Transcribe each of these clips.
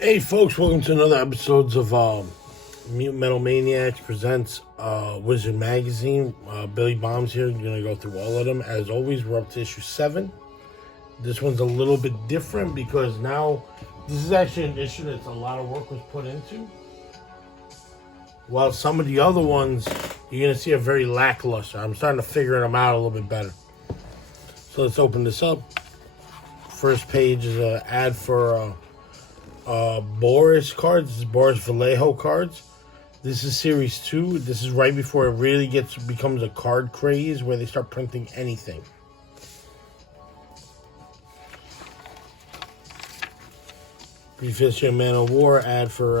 Hey folks, welcome to another episodes of Mutant Metal Maniacs presents Wizard Magazine. Billy Bombs here. I'm gonna go through all of them. As always, we're up to issue 7. This one's a little bit different because now this is actually an issue that a lot of work was put into. While some of the other ones you're gonna see are very lackluster. I'm starting to figure them out a little bit better. So let's open this up. First page is an ad for Boris cards. This is Boris Vallejo cards. This is series 2. This is right before it really becomes a card craze where they start printing anything. Brief history of Man of War, ad for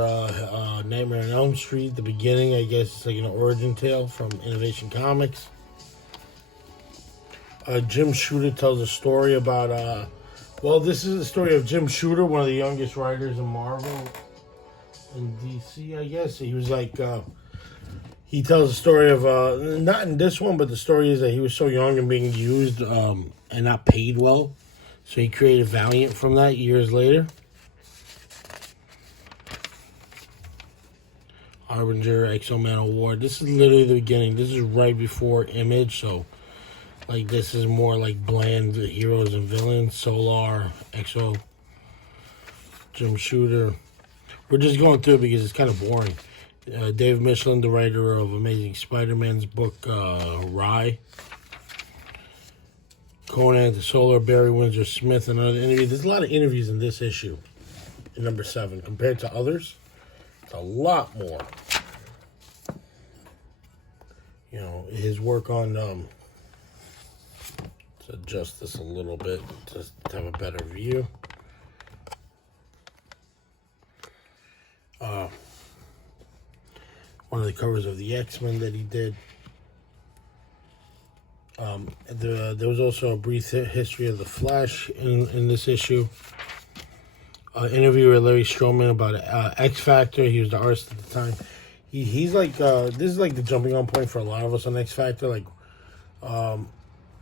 Nightmare on Elm Street. The beginning, I guess it's like an origin tale from Innovation Comics. Jim Shooter tells a story about well, this is the story of Jim Shooter, one of the youngest writers in Marvel and DC, I guess. He was like, he tells a story of, not in this one, but the story is that he was so young and being used and not paid well. So he created Valiant from that years later. Harbinger, X-O-Man Award. This is literally the beginning. This is right before Image, so like this is more like bland heroes and villains. Solar, Exo, Jim Shooter. We're just going through it because it's kind of boring. Dave Michelin, the writer of Amazing Spider-Man's book, Rye. Conan the Solar, Barry Windsor Smith, and other interviews. There's a lot of interviews in this issue, in number 7. Compared to others, it's a lot more. You know, his work on, let's adjust this a little bit just to have a better view. One of the covers of the X-Men that he did. There was also a brief history of the Flash in this issue. Interview with Larry Stroman about X Factor. He was the artist at the time. He's like this is like the jumping on point for a lot of us on X Factor. Like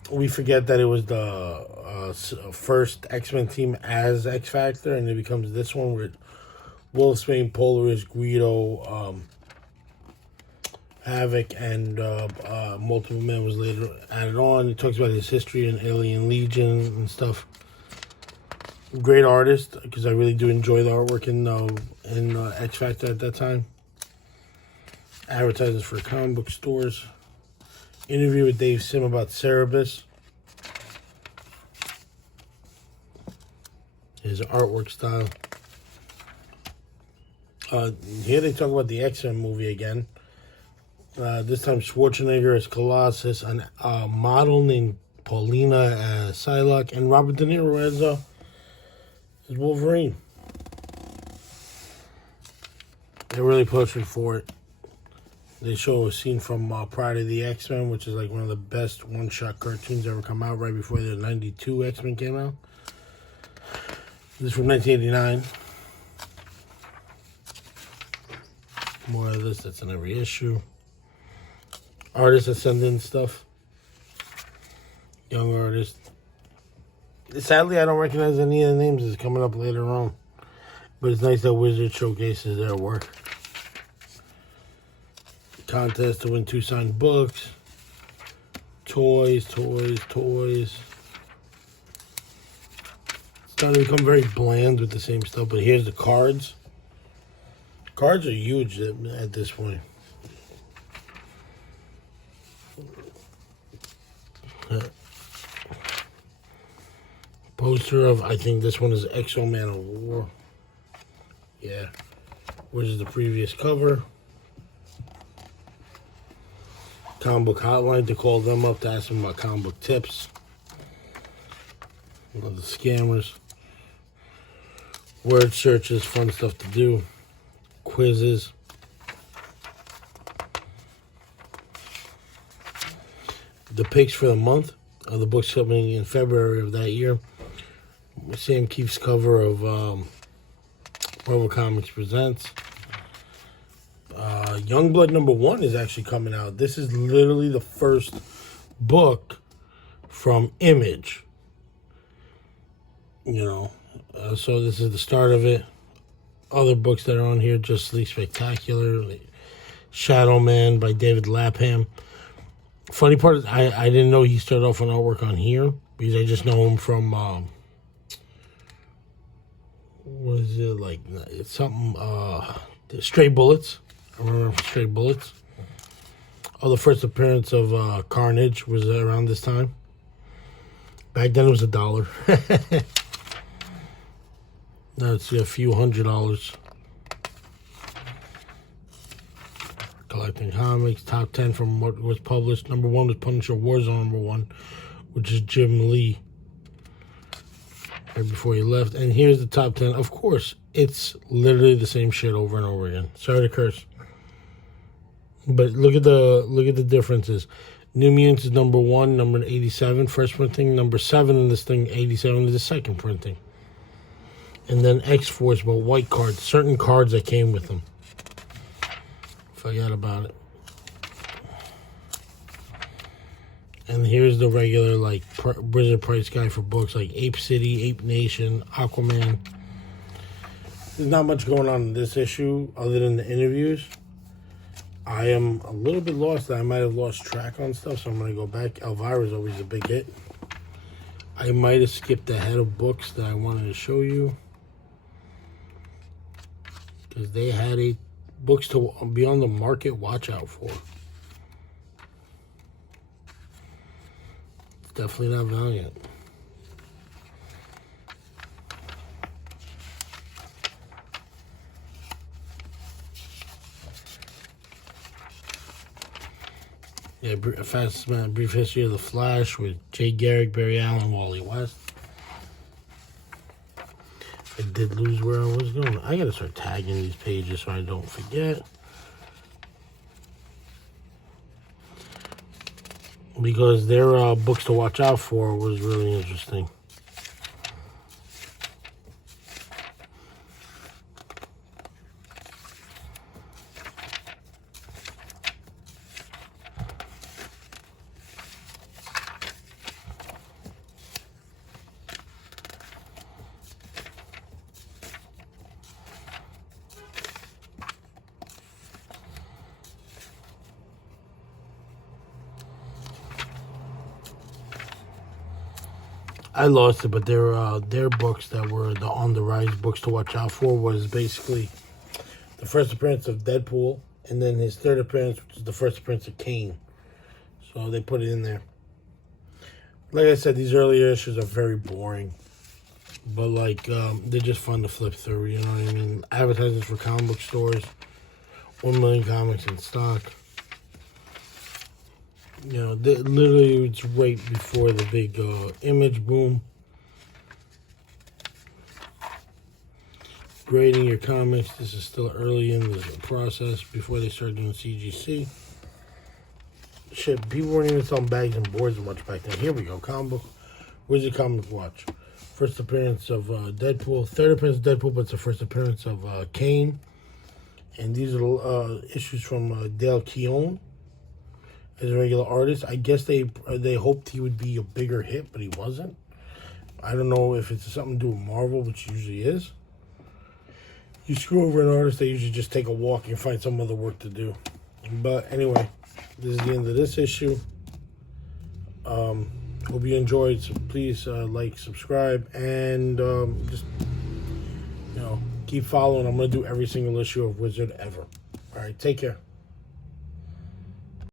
we forget that it was the first X-Men team as X Factor, and it becomes this one with Wolfsbane, Polaris, Guido, Havoc, and Multiple Men was later added on. It talks about his history in Alien Legion and stuff. Great artist, because I really do enjoy the artwork in X Factor at that time. Advertises for comic book stores. Interview with Dave Sim about Cerebus. His artwork style. Here they talk about the X-Men movie again. This time Schwarzenegger as Colossus, a model named Paulina as Psylocke, and Robert De Niro as Wolverine. They're really pushing for it. They show a scene from Pride of the X-Men, which is like one of the best one-shot cartoons ever come out, right before the 92 X-Men came out. This is from 1989. More of this, that's in every issue. Artists that send in stuff. Young artists. Sadly, I don't recognize any of the names that's coming up later on. But it's nice that Wizard showcases their work. Contest to win 2 signed books. Toys. It's starting to become very bland with the same stuff. But here's the cards. Cards are huge at this point. Poster of, I think this one is X-O-Man of War. Yeah. Which is the previous cover. Comic book hotline to call them up to ask them about comic book tips. Love the scammers. Word searches, fun stuff to do. Quizzes. The picks for the month of the books coming in February of that year. Sam Keefe's cover of Marvel Comics Presents. Youngblood #1 is actually coming out. This is literally the first book from Image. You know, so this is the start of it. other books that are on here, Justice League Spectacular, Shadow Man by David Lapham. Funny part is I didn't know he started off on artwork on here because I just know him from what is it like? It's something Stray Bullets. I remember Stray Bullets. Oh, the first appearance of Carnage was around this time. Back then it was $1. Now it's a few $100. Collecting comics, top 10 from what was published. Number 1 was Punisher Warzone number 1, which is Jim Lee. Right before he left. And here's the top 10. Of course, it's literally the same shit over and over again. Sorry to curse. But look at the differences. New Mutants is number 1, number 87, first printing. Number 7 in this thing, 87, is the second printing. And then X-Force, but white cards. Certain cards that came with them. Forgot about it. And here's the regular, like, Blizzard price guide for books like Ape City, Ape Nation, Aquaman. There's not much going on in this issue other than the interviews. I am a little bit lost. I might have lost track on stuff, so I'm going to go back. Elvira's always a big hit. I might have skipped ahead of books that I wanted to show you, because they had books to be on the market. Watch out for. It's definitely not Valiant. Yeah, a fast brief history of the Flash with Jay Garrick, Barry Allen, Wally West. I did lose where I was going. I gotta start tagging these pages so I don't forget. Because their books to watch out for was really interesting. I lost it, but their books that were the on the rise books to watch out for was basically the first appearance of Deadpool, and then his third appearance, which is the first appearance of Kane. So they put it in there. Like I said, these earlier issues are very boring, but like they're just fun to flip through. You know what I mean? Advertisements for comic book stores, 1 million comics in stock. You know, literally it's right before the big image boom. Grading your comics. This is still early in the process before they start doing CGC. Shit, people weren't even selling bags and boards much back then. Here we go. Comic book. Wizard Comic Watch. First appearance of Deadpool. Third appearance of Deadpool, but it's the first appearance of Kane. And these are issues from Dale Keown as a regular artist. I guess they hoped he would be a bigger hit, but he wasn't. I don't know if it's something to do with Marvel, which usually is. You screw over an artist, they usually just take a walk and find some other work to do. But anyway, this is the end of this issue. Hope you enjoyed. So please like, subscribe, and just keep following. I'm gonna do every single issue of Wizard ever. All right, take care.